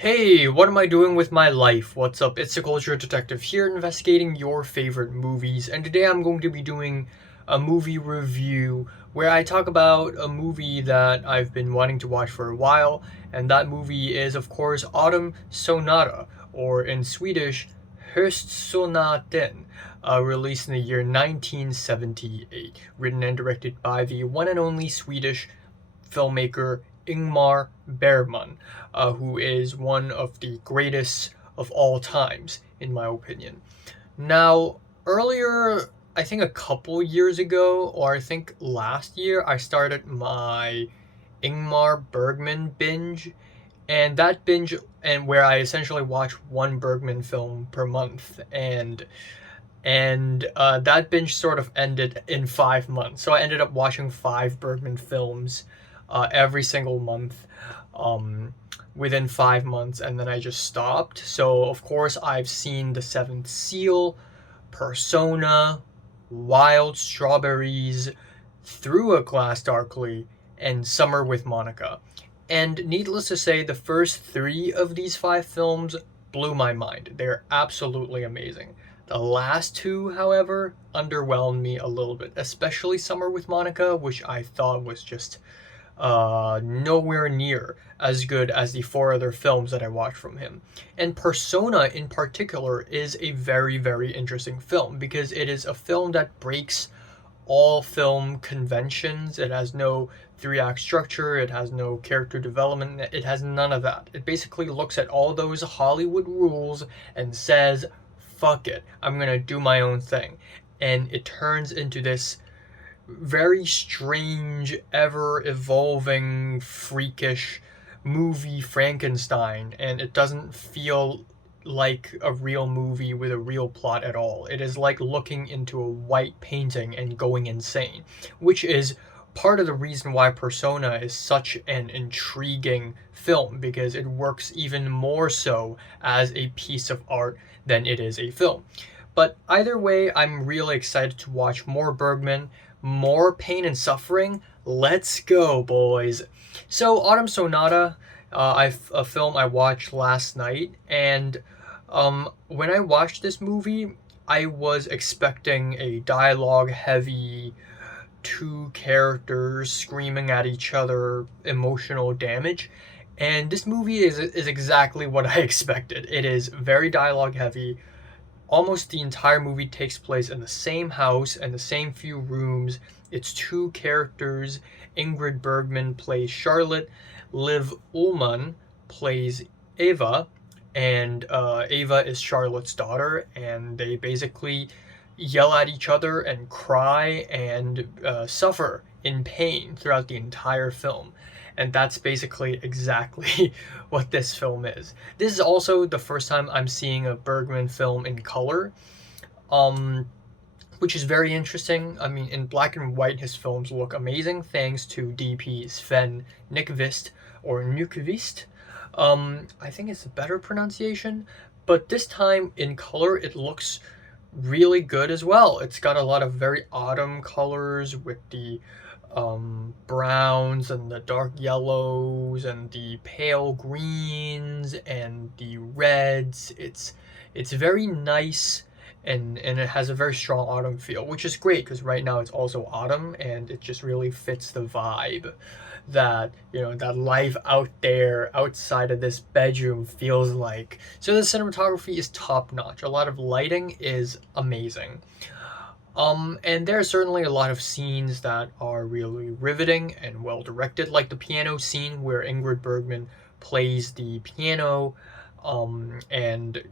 Hey, what am I doing with my life? What's up? It's the Culture Detective here investigating your favorite movies, and today I'm going to be doing a movie review where I talk about a movie that I've been wanting to watch for a while, and that movie is, of course, Autumn Sonata, or in Swedish, Höstsonaten, released in the year 1978, written and directed by the one and only Swedish filmmaker Ingmar Bergman, who is one of the greatest of all times, in my opinion. Now, earlier, I think a couple years ago, or I think last year, I started my Ingmar Bergman binge, and that binge, and where I essentially watch one Bergman film per month, and that binge sort of ended in 5 months. So I ended up watching five Bergman films every single month um, within 5 months, and then I just stopped. So, of course, I've seen The Seventh Seal, Persona, Wild Strawberries, Through a Glass Darkly, and Summer with Monica. And needless to say, the first three of these five films blew my mind. They're absolutely amazing. The last two, however, underwhelmed me a little bit, especially Summer with Monica, which I thought was just nowhere near as good as the four other films that I watched from him. And Persona, in particular, is a very, very interesting film because it is a film that breaks all film conventions. It has no three-act structure, it has no character development, it has none of that. It basically looks at all those Hollywood rules and says, fuck it, I'm gonna do my own thing. And it turns into this very strange, ever evolving, freakish movie Frankenstein, and it doesn't feel like a real movie with a real plot at all. It is like looking into a white painting and going insane, which is part of the reason why Persona is such an intriguing film because it works even more so as a piece of art than it is a film. But either way, I'm really excited to watch more Bergman, more pain and suffering. Let's go, boys. So, Autumn Sonata, a film I watched last night, and when I watched this movie, I was expecting a dialogue heavy, two characters screaming at each other, emotional damage. And this movie is exactly what I expected. It is very dialogue heavy. Almost the entire movie takes place in the same house and the same few rooms. It's two characters. Ingrid Bergman plays Charlotte. Liv Ullmann plays Eva. And Eva is Charlotte's daughter. And they basically yell at each other and cry and suffer in pain throughout the entire film. And that's basically exactly what this film is. This is also the first time I'm seeing a Bergman film in color, um, which is very interesting. I mean, in black and white, his films look amazing thanks to DP Sven Nykvist or Nykvist. I think it's a better pronunciation, but this time in color, it looks really good as well. It's got a lot of very autumn colors with the browns and the dark yellows and the pale greens and the reds. It's very nice, and it has a very strong autumn feel, which is great because right now it's also autumn and it just really fits the vibe that that life out there outside of this bedroom feels like. So the cinematography is top notch. A lot of lighting is amazing. And there are certainly a lot of scenes that are really riveting and well directed, like the piano scene where Ingrid Bergman plays the piano. And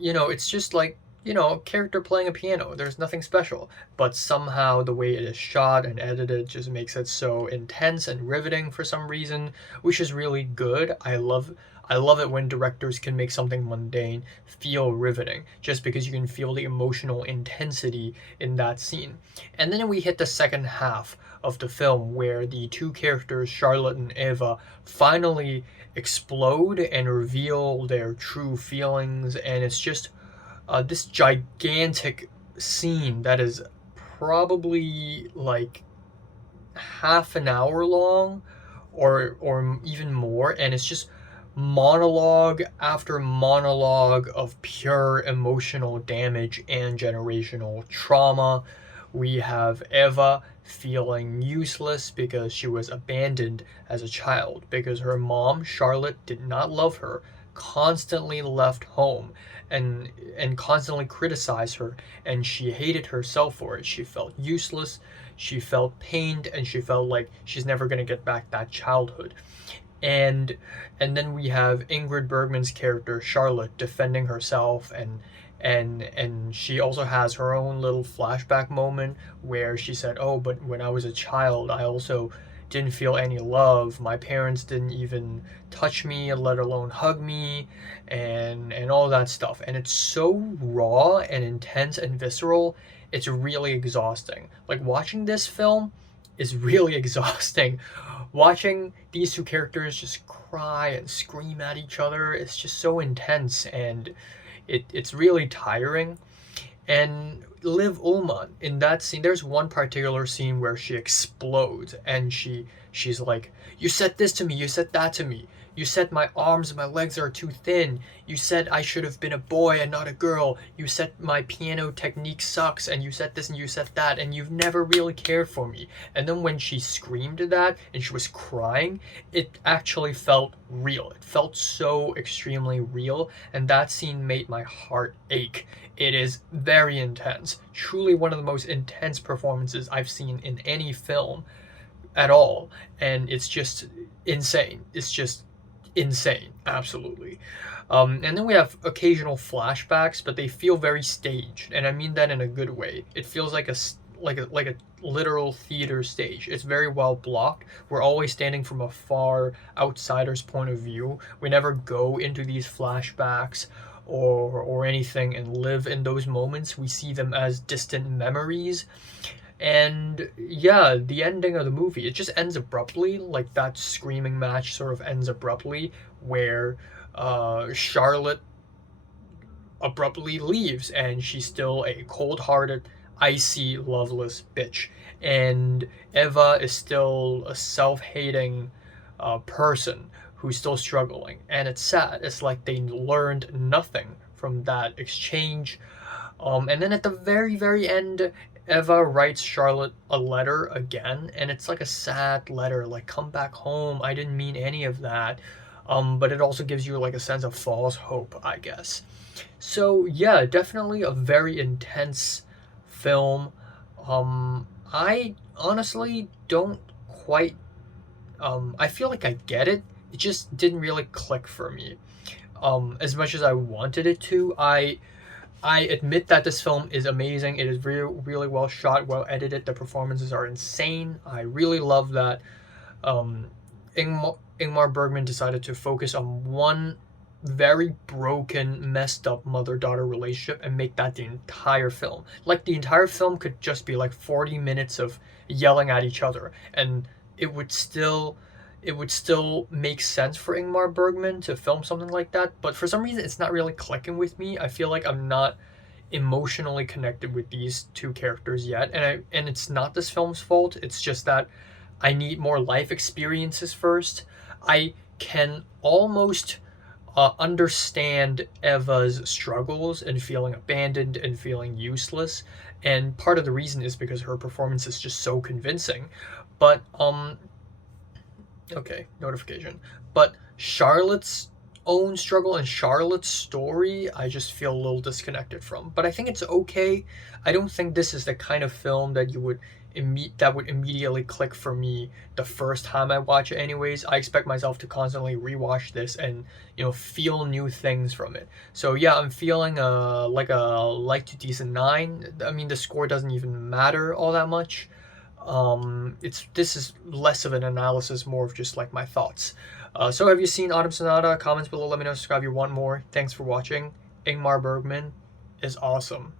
it's just like a character playing a piano. There's nothing special, but somehow the way it is shot and edited just makes it so intense and riveting for some reason, which is really good. I love it when directors can make something mundane feel riveting just because you can feel the emotional intensity in that scene. And then we hit the second half of the film where the two characters, Charlotte and Eva, finally explode and reveal their true feelings, and it's just this gigantic scene that is probably like half an hour long or even more, and it's just monologue after monologue of pure emotional damage and generational trauma. We have Eva feeling useless because she was abandoned as a child, because her mom, Charlotte, did not love her, constantly left home and constantly criticized her, and she hated herself for it. She felt useless, she felt pained, and she felt like she's never going to get back that childhood. And and then we have Ingrid Bergman's character Charlotte defending herself, and she also has her own little flashback moment where she said, "Oh, but when I was a child, I also didn't feel any love. My parents didn't even touch me, let alone hug me, and all that stuff." And it's so raw and intense and visceral. It's really exhausting. Like watching this film is really exhausting. Watching these two characters just cry and scream at each other, it's just so intense, and it's really tiring. And Liv Ullmann in that scene, there's one particular scene where she explodes and she's like, "You said this to me, you said that to me. You said my arms and my legs are too thin. You said I should have been a boy and not a girl. You said my piano technique sucks, and you said this and you said that, and you've never really cared for me." And then when she screamed that and she was crying, it actually felt real. It felt so extremely real, and that scene made my heart ache. It is very intense. Truly one of the most intense performances I've seen in any film at all. And it's just insane. It's just insane. Absolutely. And then we have occasional flashbacks, but they feel very staged. And I mean that in a good way. It feels like a literal theater stage. It's very well blocked. We're always standing from a far outsider's point of view. We never go into these flashbacks or anything and live in those moments. We see them as distant memories. And yeah, the ending of the movie, it just ends abruptly. Like that screaming match sort of ends abruptly, where Charlotte abruptly leaves and she's still a cold-hearted, icy, loveless bitch. And Eva is still a self-hating person who's still struggling. And it's sad. It's like they learned nothing from that exchange. And then at the very, very end, Eva writes Charlotte a letter again, and it's like a sad letter, like, "Come back home, I didn't mean any of that." But it also gives you like a sense of false hope, I guess. So yeah, definitely a very intense film. I honestly don't quite. I feel like I get it. It just didn't really click for me. As much as I wanted it to, I admit that this film is amazing. It is really, really well shot, well edited. The performances are insane. I really love that um, Ingmar Bergman decided to focus on one very broken, messed up mother-daughter relationship and make that the entire film. Like the entire film could just be like 40 minutes of yelling at each other, and it would still it would still make sense for Ingmar Bergman to film something like that, but for some reason it's not really clicking with me. I feel like I'm not emotionally connected with these two characters yet, and it's not this film's fault. It's just that I need more life experiences first. I can almost understand Eva's struggles and feeling abandoned and feeling useless, and part of the reason is because her performance is just so convincing. But okay, notification. But Charlotte's own struggle and Charlotte's story, I just feel a little disconnected from. But I think it's okay. I don't think this is the kind of film that that would immediately click for me the first time I watch it anyways. I expect myself to constantly rewatch this and, feel new things from it. So yeah, I'm feeling like a light to decent 9. I mean, the score doesn't even matter all that much. This is less of an analysis, more of just like my thoughts. So have you seen Autumn Sonata? Comments below, let me know, subscribe if you want more. Thanks for watching. Ingmar Bergman is awesome.